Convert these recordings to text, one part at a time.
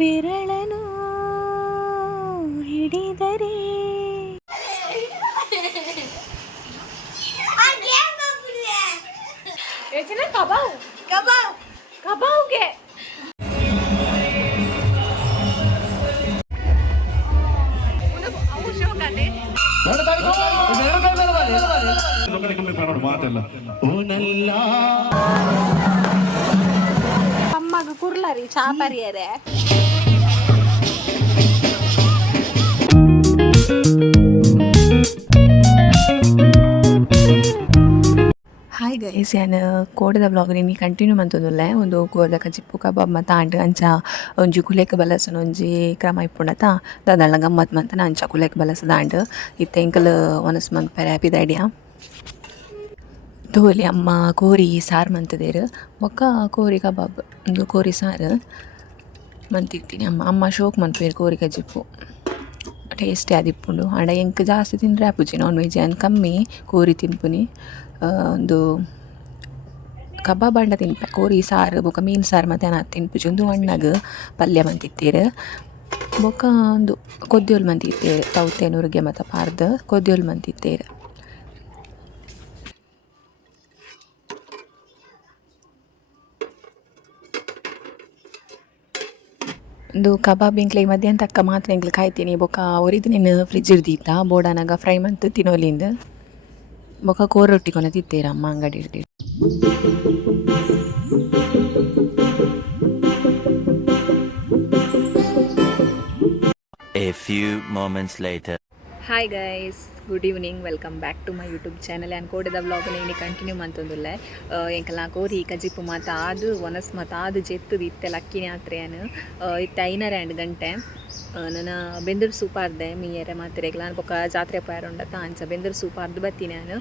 ಬೆರಳನು ಹಿಡಿದರೆ ಕಬಾವ್ ಕಬಾವ್ ಕಬಾವ್ಗೆ ಅಮ್ಮಗ ಕುರ್ಲಾರಿ ಚಾಪರಿಯರೆ hi guys ನಾನು ಕೋಡದ ಬ್ಲಾಗ್ ನೀನು ಕಂಟಿನ್ಯೂ ಮಂತೊಂದುಲ್ಲೆ ಒಂದು ಕೋರ್ದ ಜಿಪ್ಪು ಕಬಾಬ್ ಮತ್ತು ಆಂಡ್ ಅಂಚ ಒಂಜಿ ಕುಲೆಕ್ ಬಲಸನ ಒಂಜಿ ಕ್ರಮ ಇಪ್ಪುಂಡತ ದಾದಾಳ ಗಮ್ಮತ್ ಮಂತನ ಅಂಚ ಕುಲೆಕ್ ಬಲಸದ ಆಂಡ್ ಇತ್ತ ಎಂಕಲ್ ಒನಸ್ ಮನ್ಪೆರೆ ಹ್ಯಾಪಿದ ಐಡಿಯಾ ತೋಲಿ ಅಮ್ಮ ಕೋರಿ ಸಾರು ಮಂತದೇರು ಬೊಕ್ಕ ಕೋರಿ ಕಬಾಬ್ ಒಂದು ಕೋರಿ ಸಾರು ಮಂತಿರ್ತೀನಿ ಅಮ್ಮ ಶೋಕ್ ಮಂತ್ಪೇರು ಕೋರಿ ಕಜಿಪ್ಪು ಟೇಸ್ಟಿ ಆದಿಪ್ಪುಂಡು ಆಂಡ ಎಂಕ್ ಜಾಸ್ತಿ ತಿಂದರೆ ಆಪುಜಿ ನಾನ್ ವೆಜ್ ಅನ್ ಕಮ್ಮಿ ಕೋರಿ ತಿನ್ಪುನಿ ಒಂದು ಕಬಾಬ್ ಅಂಡ ತಿನ್ಪೆ ಕೋರಿ ಸಾರು ಬೊಕ್ಕ ಮೀನು ಸಾರು ಮತ್ತು ಅನ್ನ ತಿನ್ಪುಜಿ ಒಂದು ಹಣ್ಣಾಗ ಪಲ್ಯ ಮಂತಿತ್ತೇರು ಬೊಕ್ಕ ಒಂದು ಕೊದ್ದಿಯೋಲ್ ಮಂತಿತ್ತೇರು ತೌತೆ ನುರ್ಗೆ ಮತ್ತು ಪಾರ್ದು ಕೊದ್ದಿಯೋಲ್ ಮಂತಿತ್ತೇರು ಒಂದು ಕಬಾಬ್ ಎಂಕ್ಲೆಗ್ ಮಧ್ಯಾಹ್ನ ತಕ್ಕ ಮಾತ್ರ ಎಂಕ್ಲೆ ಕಾಯ್ತೀನಿ ಬೊಕ್ಕ ಒರಿದು ನೀನು ಫ್ರಿಜ್ ಇರ್ದಿತ್ತ ಬೋಡಾನಾಗ ಫ್ರೈ ಮಂತ್ ತಿನ್ನೋಲಿಂದ ಬೊಕ್ಕ ಕೋರ್ ರೊಟ್ಟಿ ಕೊನ ತಿತ್ತೇರ ಅಮ್ಮ ಅಂಗಡಿ ಇರ್ದಿ A few moments later. Hi guys good evening welcome back to my YouTube channel and ಕೋಡದ ವ್ಲಾಗ್ನ ಇನ್ನು ಕಂಟಿನ್ಯೂ ಮಂತೊಂದುಲ್ಲೆ ಎಂಕಲ್ಲ ಕೋರಿ ಕಜಿಪ್ಪು ಮಾತು ಆದು ಒನಸ್ ಮತ್ತು ಆದು ಜೆತ್ತದು ಇತ್ತೆ ಲಕ್ಕಿನ ಯಾತ್ರೆಯನು ಇತ್ತೆ 5:30 ಗಂಟೆ ನಾನು ಬೆಂದೂರು ಸೂಪಾರ್ದೆ ಮೀಯರೆ ಮಾತ್ರೆಗ್ಲ ನಾನು ಬೊಕ್ಕ ಜಾತ್ರೆ ಪಾಯರುಂಡತ ಅಂಚ ಬೆಂದೂರು ಸೂಪಾರ್ದು ಬತ್ತೀನಿ ನಾನು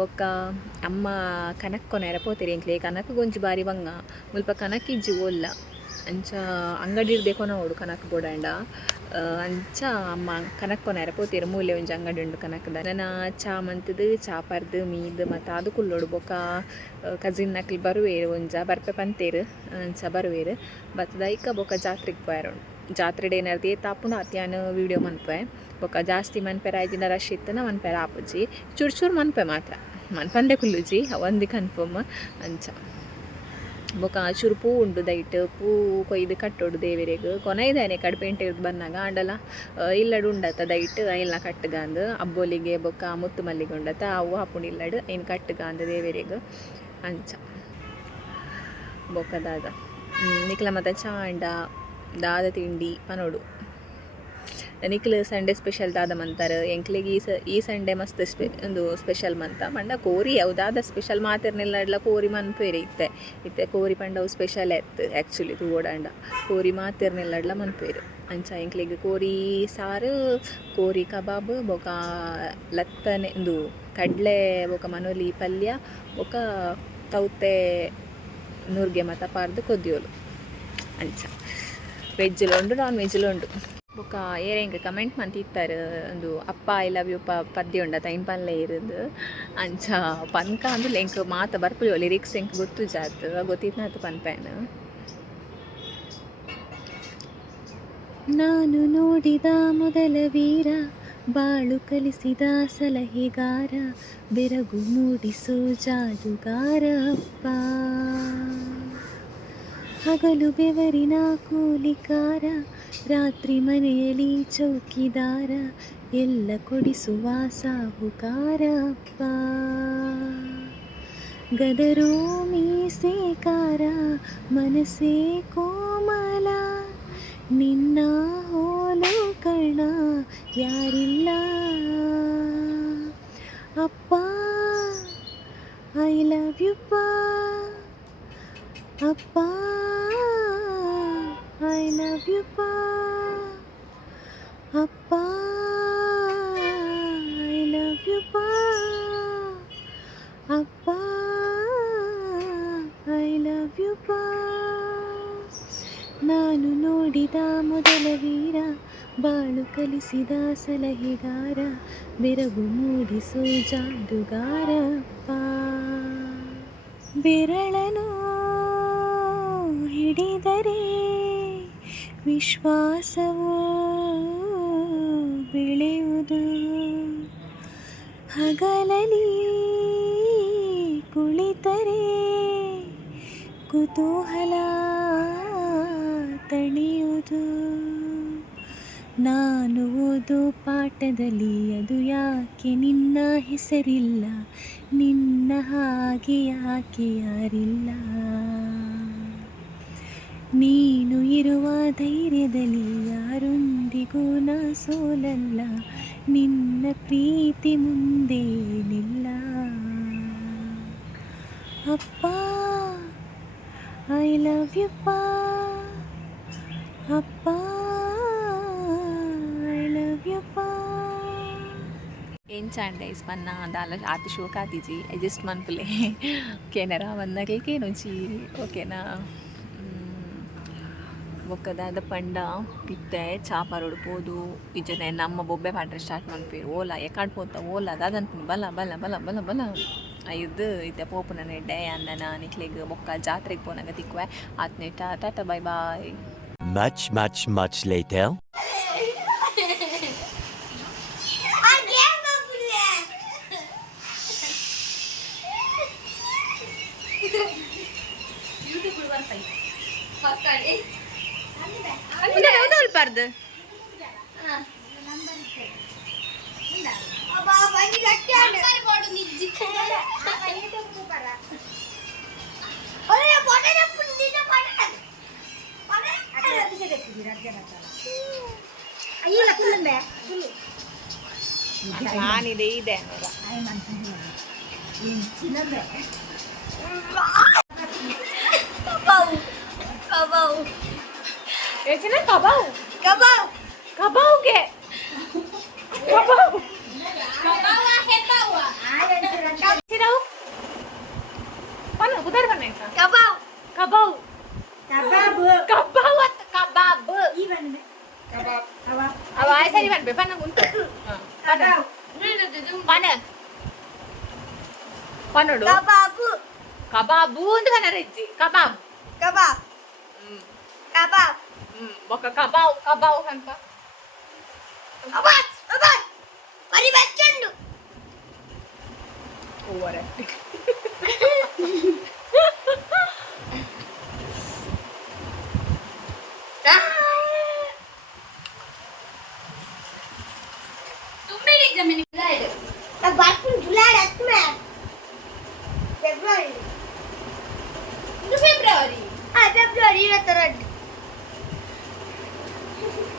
ಬೊಕ್ಕ ಅಮ್ಮ ಕನಕ್ ಕೊನೆರೆ ಪೋತೆರಿ ಎಂಕ್ಲೆ ಕನಕ್ ಗೊಂಜಿ ಬಾರಿ ಬಂಗ ಮುಲ್ಪ ಕನಕ್ ಇಜ್ಜಿ ಓಲ್ಲ ಅಂಚ ಅಂಗಡಿ ಇರ್ದೆ ಕೊನೋಡು ಕನಕ್ ಬೋಡಾಂಡ ಅಂಚ ಅಮ್ಮ ಕನಕ್ ಕೊನೆರೆ ಪೋತೀರು ಮೂಲೆ ಒಂಜಿ ಅಂಗಡಿ ಉಂಡು ಕನಕ್ದ ನಾನು ಚಾ ಮಂತದು ಚಾ ಪರ್ದು ಮೀದು ಮತ್ತು ಅದು ಕುಲ್ಲೋಡು ಬೊಕ್ಕ ಕಸಿನ್ ನಕ್ಲಿ ಬರುವೇರು ಒಂಜ ಬರ್ಪೆ ಪಂತೇರು ಅಂಚ ಬರುವೇರು ಬತ್ತದ ಇಕ್ಕ ಬೊಕ್ಕ ಜಾತ್ರೆಗೆ ಪೋಯರುಂಡು ಜಾತ್ರೆ ಏನಾರ್ದು ಏತಾಪುನ ಅತ್ಯಾನು ವೀಡಿಯೋ ಮನ್ಪೆ ಬೊಕ್ಕ ಜಾಸ್ತಿ ಮನ್ಪೆರ ಆಯ್ದಿನ ರಶ್ ಇತ್ತನ ಮನ್ಪೆರ ಆಪುಜಿ ಚೂರು ಮನ್ಪೆ ಮಾತ್ರ ಮನ್ಪಂದೆ ಕುಲ್ಲುಜಿ ಒಂದು ಕನ್ಫರ್ಮ್ ಅಂಚ ಬೊಕ್ಕ ಚೂರು ಪೂ ಉಂಡು ದೈಟ್ ಪೂ ಕೊಯ್ದು ಕಟ್ಟೋಡು ದೇವರಿಗೆ ಕೊನೆಯಿದ್ದಾನೆ ಕಡ್ಪೆಂಟೆ ಬಂದಾಗ ಆಂಡಲ ಇಲ್ಲಡು ಉಂಡತ್ತ ದೈಟ್ ಎಲ್ಲ ಕಟ್ಟಗಾಂದು ಅಬ್ಬೋಲಿಗೆ ಬೊಕ್ಕ ಮುತ್ತು ಮಲ್ಲಿಗೆ ಉಂಡತ್ತ ಅವು ಹಾಪುಂಡು ಇಲ್ಲಡು ಏನು ಕಟ್ಟಗಾಂದು ದೇವರಿಗೆ ಅಂಚ ಬೊಕ್ಕ ದಾದ ನಿಕ್ಲ ಮತ್ತು ಚಾಂಡ ದಾದ ತಿಂಡಿ ಪನೋಡು ನಿಕ್ಲು ಸಂಡೇ ಸ್ಪೆಷಲ್ ದಾದ ಮಂತಾರೆ ಎಂಕ್ಲಿಗೆ ಈ ಸಂಡೇ ಮಸ್ತ್ ಒಂದು ಸ್ಪೆಷಲ್ ಮಂತ ಮಂಡ ಕೋರಿ ಯಾವುದಾದ ಸ್ಪೆಷಲ್ ಮಾತಿರ್ನಿಲ್ಲ ಕೋರಿ ಮನ್ಪೇರಿ ಇತ್ತೆ ಕೋರಿ ಪಂಡವು ಸ್ಪೆಷಲ್ ಎತ್ತು ಆ್ಯಕ್ಚುಲಿ ತೂಗೋಡಾಂಡ ಕೋರಿ ಮಾತಿರ್ನಿಲ್ಲ ಮನ್ಪೇರು ಅಂಚ ಎಂಕ್ಲಿಗೆ ಕೋರಿ ಸಾರು ಕೋರಿ ಕಬಾಬ್ ಬೊಕ ಲತ್ತನೆ ಒಂದು ಕಡ್ಲೆ ಬೊಕ ಮನೋಲಿ ಪಲ್ಯ ಬೊಕ ತೌತೆ ನುರ್ಗೆ ಮತ್ತು ಪಾರ್ದು ಕೊದ್ದಿಯೋಲು ಅಂಚ ವೆಜ್ಜಲು ಉಂಡು ನಾನ್ ವೆಜ್ಜಲು ಉಂಡು ಬೊಕ್ಕ ಏರೆಂಗೆ ಕಮೆಂಟ್ ಮಂತಿತ್ತಾರೆ ಒಂದು ಅಪ್ಪ ಐ ಲವ್ ಯು ಪದ್ಯ ಉಂಡ ತೈನ್ ಪನ್ಲೆ ಇರೋದು ಅಂಚ ಪನ್ಕ ಅಂದ್ರೆ ಎಂಕ್ ಮಾತ ಬರ್ಪುಜೋ ಲಿರಿಕ್ಸ್ ಎಂಕ್ ಗೊತ್ತು ಜಾತ್ ಗೊತ್ತಿತ್ತು ಪನ್ಪೇನು ನಾನು ನೋಡಿದ ಮೊದಲ ವೀರ ಬಾಳು ಕಲಿಸಿದ ಸಲಹೆಗಾರ ಬೆರಗು ಮೂಡಿಸೋ ಜಾದುಗಾರ ಅಪ್ಪ ಹಗಲು ಬೆವರಿನ ಕೂಲಿಕಾರ ರಾತ್ರಿ ಮನೆಯಲ್ಲಿ ಚೌಕಿದಾರ ಎಲ್ಲ ಕೊಡಿಸುವ ಸಾಹುಕಾರ ಅಪ್ಪ ಗದರೋ ಮೀಸೆಕಾರ ಮನಸ್ಸೇ ಕೋಮಲ ನಿನ್ನ ಹೋಲು ಕರ್ಣ ಯಾರಿಲ್ಲ ಅಪ್ಪ ಐ ಲವ್ ಯು ಅಪ್ಪ I love you pa appa I love you pa appa I love you pa ನಾನು ನೋಡಿದ ಮೊದಲ ವೀರ ಬಾಳು ಕಲಿಸಿದ ಸಲಹೆಗಾರ ಬೆರಗು ಮೂಡಿಸೋ ಜಾದುಗಾರ ಅಪ್ಪ ಬೆರಳನು ಹಿಡಿದರೆ ವಿಶ್ವಾಸವೂ ಬೆಳೆಯುವುದು. ಹಗಲಲಿ ಕುಳಿತರೆ ಕುತೂಹಲ ತಣಿಯುವುದು. ನಾನು ಓದೋ ಪಾಠದಲ್ಲಿ ಅದು ಯಾಕೆ ನಿನ್ನ ಹೆಸರಿಲ್ಲ, ನಿನ್ನ ಹಾಗೆ ಯಾಕೆ ಯಾರಿಲ್ಲ. ನೀನು ಇರುವ ಧೈರ್ಯದಲ್ಲಿ ಯಾರೊಂದಿಗೂ ನಾ ಸೋಲಲ್ಲ, ನಿನ್ನ ಪ್ರೀತಿ ಮುಂದೇನಿಲ್ಲ. ಅಪ್ಪ ಐ ಲವ್ ಯು ಪಾ, ಅಪ್ಪ ಐ ಲವ್ ಯು ಪಾ. ఏం చాండే ఇస్పన్న దానిలో ఆతి షో కాతీజీ అడ్జస్ట్ మన్పులే ఓకేనరా వందకి నుంచి ఓకేనా. ಒಕ್ಕದಾದ ಪಂಡ ಇತ್ತೆ ಚಾಪಾರೋಡು ಪೋದು ಇಜ್ಜನೆ ನಮ್ಮ ಬೊಬ್ಬೆ ಪಾಡ್ರೆ ಸ್ಟಾರ್ಟ್ ಮನ್ಪೇರು ಓಲಾ ಎಕಾಡ್ ಪೋತ ಓಲಾ ಅದಂತ ಬಲ ಬಲ ಬಲ ಬಲ ಬಲ ಇದು ಇತ್ತೆ ಪೋಪುನ ನೆಡ್ಡೆ ಅನ್ನನ ನಿಕ್ಲೆಗ್ ಬೊಕ್ಕ ಜಾತ್ರೆಗೆ ಪೋನಾಗ ತಿಕ್ವೆ ಆತ್ನೆ tata bye bye. Much later. ಬರ್ದು ನಾನಿದೆ ಇದೆ Ecine kabau. Kabau. Kabau ke? Kabau. Kabau hetaw. Siraw. Paano? Putar ka na ito? Kabau. Kabau. Kabab. Kabau at kabab. Iban ba? Kabab. Kabab. Awa, ay sa iban ba? Paano gunto? Kabau. Paano? Paano do? Kababu. Kababu. Hindi ka na rin. Kabab. Kabab. Kabab. Baka kabaw kan pa. Abat! Pari bachandu. Over acting. तुम्ही एक जमीन जुलाई तक बात में जुलाई रात में February February ना तरड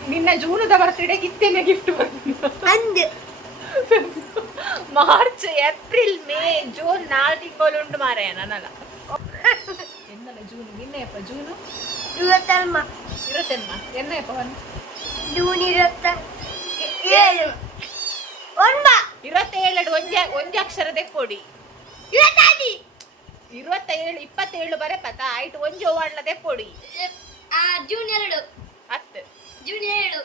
ನಿನ್ನ ಜೂನದ ಬರ್ತ್ಡೇ ಕಿತ್ತೇನೆ ಗಿಫ್ಟ್ ಬಂದು ಅಂದು ಮಾರ್ಚ್ ಏಪ್ರಿಲ್ ಮೇ ಜೂನ್ 4 ತಿಂಗಳು ಉಂಟು ಮಾರಾಯ ನನ್ನಲ್ಲ ಎನ್ನಲ್ಲ ಜೂನ್ ನಿನ್ನೆಯಪ್ಪ ಜೂನು 27 ಎನ್ನಯಪ್ಪ ಜೂನ್ 27 ಒಂದು ಅಕ್ಷರದೇ ಕೊಡಿ 27 ಬರೆ ಪತಾ ಆಯ್ತು ಒಂಜೋ ವಾಡ್ಲದೆ ಕೊಡಿ ಜೂನ್ 2 10 ಜೂನ್ 7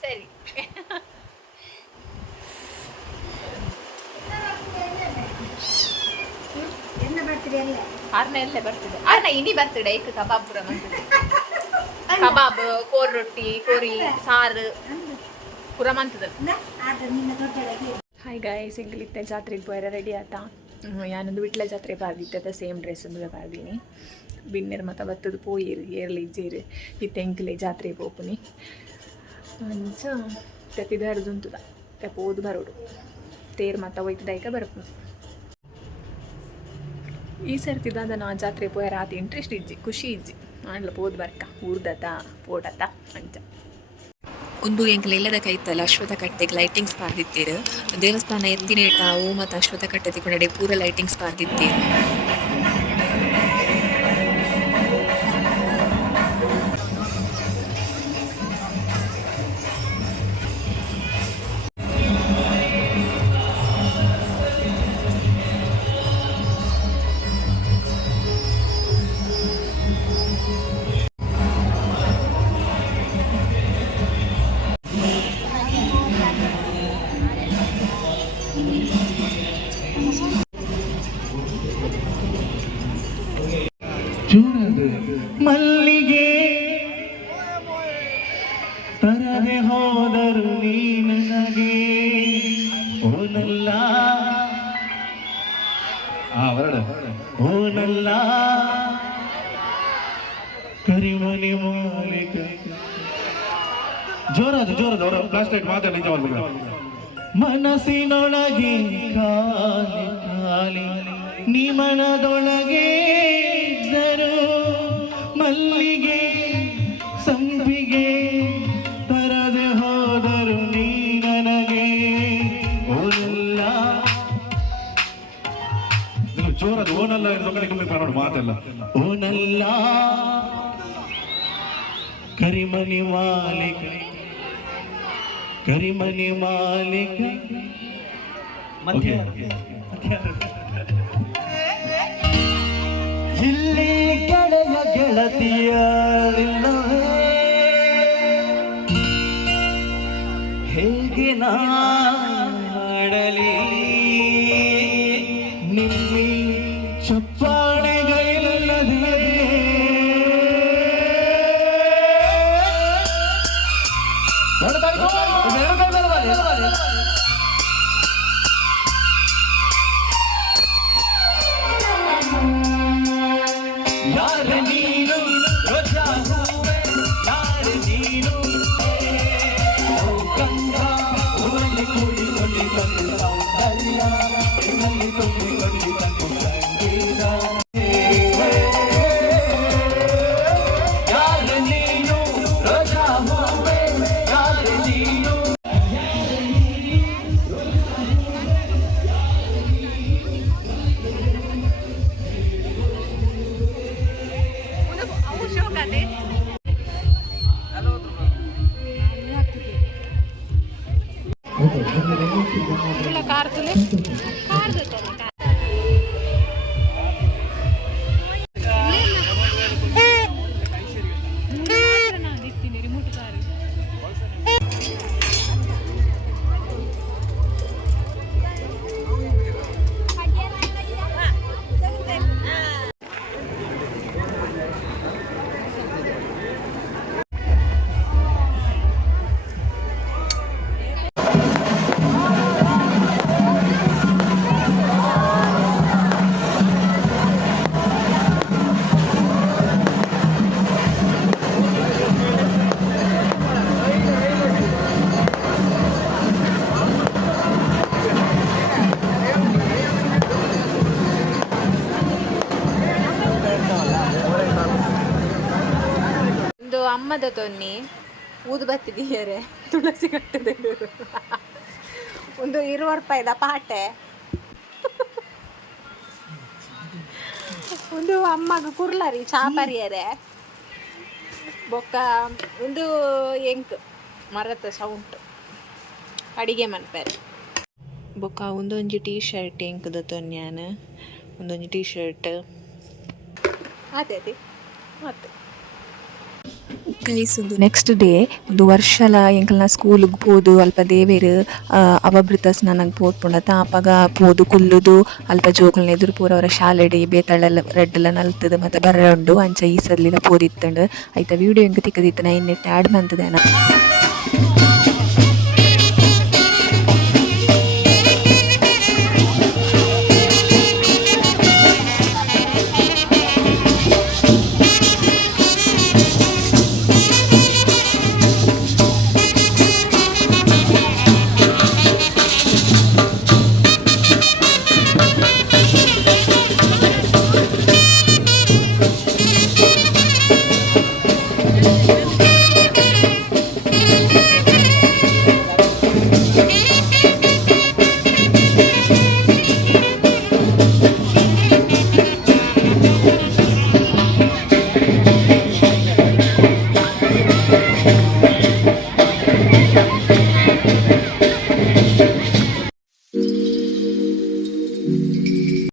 ಸರಿ ಆರ್ನೇ ಬರ್ತಿದೆ ಆರ್ನ ಇನಿ ಬರ್ತಿದೆ ಏಕ ಕಬಾಬ್ ಪುರ ಮಂತಿದೆ ಕಬಾಬ್ ಕೋರ್ ರೊಟ್ಟಿ ಕೋರಿ ಸಾರು ಪುರ ಮಂತಿದೆ. ಹಾಯ್ ಗಾಯ್ಸ್ ಎಂಗ್ಲಿತ್ತೆ ಜಾತ್ರೆಗೆ ಪೋಯರ ರೆಡಿ ಆತಾ ಯಾನೊಂದು ಬಿಟ್ಲ ಜಾತ್ರೆ ಪಾರ್ದಿತ್ತೆ ಸೇಮ್ ಡ್ರೆಸ್ ಒಂದು ಪಾರ್ದೀನಿ ಬಿನ್ನೆರ್ ಮತ ಬತ್ತದು ಪೋಯಿರು ಏರ್ಲಿ ಇಜ್ಜೇರು ಇತ್ತೆ ಎಂಕ್ಲೆ ಜಾತ್ರೆ ಪೋಪುನಿ ಅಂಚ ತೆಪ್ಪಿದಾರ್ದುಂತುದ ತೆಪ್ಪೋದು ಬರೋಡು ತೇರ್ ಮತ ಒಯ್ತದಾಯ್ಕ ಬರ್ಪು ಈ ಸರ್ತಿದಾದ ನಾ ಜಾತ್ರೆ ಪೋಯರ ಆತ ಇಂಟ್ರೆಸ್ಟ್ ಇಜ್ಜಿ ಖುಷಿ ಇಜ್ಜಿ ಆಂಡ್ಲ ಪೋದು ಬರ್ಕ ಊರ್ದತ ಪೋಡತ ಅಂಚ ಒಂದು ಎಂಕಲ್ ಇಲ್ಲದ ಕೈತಲ್ಲ ಅಶ್ವಥ ಕಟ್ಟೆಗೆ ಲೈಟಿಂಗ್ಸ್ ಪಾರ್ದಿತ್ತೀರು ದೇವಸ್ಥಾನ ಎತ್ತಿನೇಟಾವು ಮತ್ತು ಅಶ್ವಥ ಕಟ್ಟೆ ತಿಕೊಂಡೆ ಪೂರ ಲೈಟಿಂಗ್ಸ್ ಪಾರ್ದಿತ್ತೀರು. ತರದೆ ಹೋದರು ನೀ ನನಗೆ ಓನಲ್ಲ ಓನಲ್ಲ ಕರಿಮನಿ ಮಾಲಿಕ ಜೋರಾದ ಅವರ ಫ್ಲಾಶ್ ಲೈಟ್ ಮಾತಾಡಿ ನಿಜ ಮಾಡ್ಬೇಕು ಮನಸ್ಸಿನೊಳಗೆ ಖಾಲಿ ಖಾಲಿ ನೀ ಮನದೊಳಗೆ ಇದ್ದರು ಮಲ್ಲಿಗೆ ಸಂಪಿಗೆ ತರದೆ ಹೋದರು ನೀ ನನಗೆ ಓನಲ್ಲ ಜೋರದು ಓನಲ್ಲ ನೋಡಿ ಮಾತಲ್ಲ ಓನಲ್ಲ ಕರಿಮನಿ ಮಾಲಿಕ ಕರಿಮನಿ ಮಾಲಿಕ ಇಲ್ಲಿ ಗೆಳೆಯ ಗೆಳತಿಯರಿಲ್ಲವೇ ಹೇಗೆ ನಾಡಲಿ ನಿಮ್ಮಿ ಚಪ್ಪಾಳೆಗಳಿಲ್ಲದೆ ಯಾರ ನೀನು ರೋಜಾ ಹೂವೆ ಯಾರ ನೀನು ಗಂಗ ಊರಲ್ಲಿ ಕೂಡಿಕೊಳ್ಳಿ ಬಂದು ಸೌಂದರ್ಯ ನಲ್ಲಿ ತುಂಬಿಕೊಳ್ಳಿ ಬಂದು ಸಂಗೀತ ಯಾರ ನೀನು ರೋಜಾ ಹೂವೆ ಯಾರ ನೀನು ಅಮ್ಮದ ತೊನ್ನಿ ಊದು ಬತ್ತಿದೀಯರೆ ತುಳಸಿ ಕಟ್ಟದೆ ಒಂದು 20 ರೂಪಾಯಿದ ಪಾಟೆ ಒಂದು ಅಮ್ಮಗ ಕುರ್ಲರಿ ಚಾಪರಿಯರೆ ಬೊಕ್ಕ ಒಂದು ಎಂಕ್ ಮರದ ಸೌಂಟ್ ಅಡಿಗೆ ಮನ್ಪೇರೆ ಬೊಕ್ಕ ಒಂದೊಂಜಿ ಟೀ ಶರ್ಟ್ ಎಂಕದ ತೊನ್ಯಾನ ಒಂದೊಂಜಿ ಟೀ ಶರ್ಟ್ ಅದೇ ಮತ್ತೆ ಗೈಸ್ ಒಂದು ನೆಕ್ಸ್ಟ್ ಡೇ ಒಂದು ವರ್ಷಲ ಎಂಕಲ್ನ ಸ್ಕೂಲಿಗೆ ಪೋದು ಅಲ್ಪ ದೇವೇರು ಅವಭೃತ ಸ್ನಾನಕ್ಕೆ ಪೋದ್ಪುಂಡ ತಾಪಾಗ ಪೋದು ಕುಲ್ಲುದು ಅಲ್ಪ ಜೋಕಲ್ನ ಎದುರು ಪೂರ ಅವರ ಶಾಲೆಡಿ ಬೇತಾಳೆಲ್ಲ ರೆಡ್ಡೆಲ್ಲ ನಲ್ತದು ಮತ್ತು ಬರ್ರೆ ಉಂಡು ಅಂಚ ಈ ಸದ್ಲಿಲ್ಲ ಪೋದಿತ್ತಂಡು ಆಯ್ತಾ ವಿಡಿಯೋ ಎಂಕ ತಿಕ್ಕದಿತ್ತು ನಾ ಇನ್ನಿಟ್ಟು ಆ್ಯಡ್ ಬಂತದೇನ